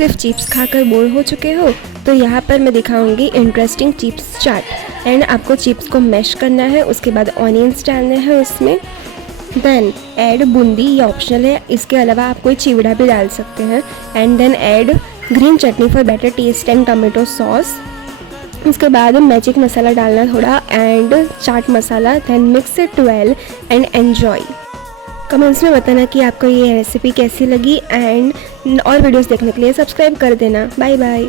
सिर्फ चिप्स खाकर बोर हो चुके हो तो यहाँ पर मैं दिखाऊंगी इंटरेस्टिंग चिप्स चाट। एंड आपको चिप्स को मैश करना है, उसके बाद ऑनियंस डालने हैं उसमें, देन ऐड बूंदी, ये ऑप्शनल है, इसके अलावा आप कोई चिवड़ा भी डाल सकते हैं। And then add green chutney for better taste and tomato sauce. उसके बाद मैजिक मसाला डालना थोड़ा and chaat masala, then mix it well and enjoy. Comments में बताना कि आपको ये रेसिपी कैसी लगी एंड और वीडियोस देखने के लिए सब्सक्राइब कर देना। Bye bye.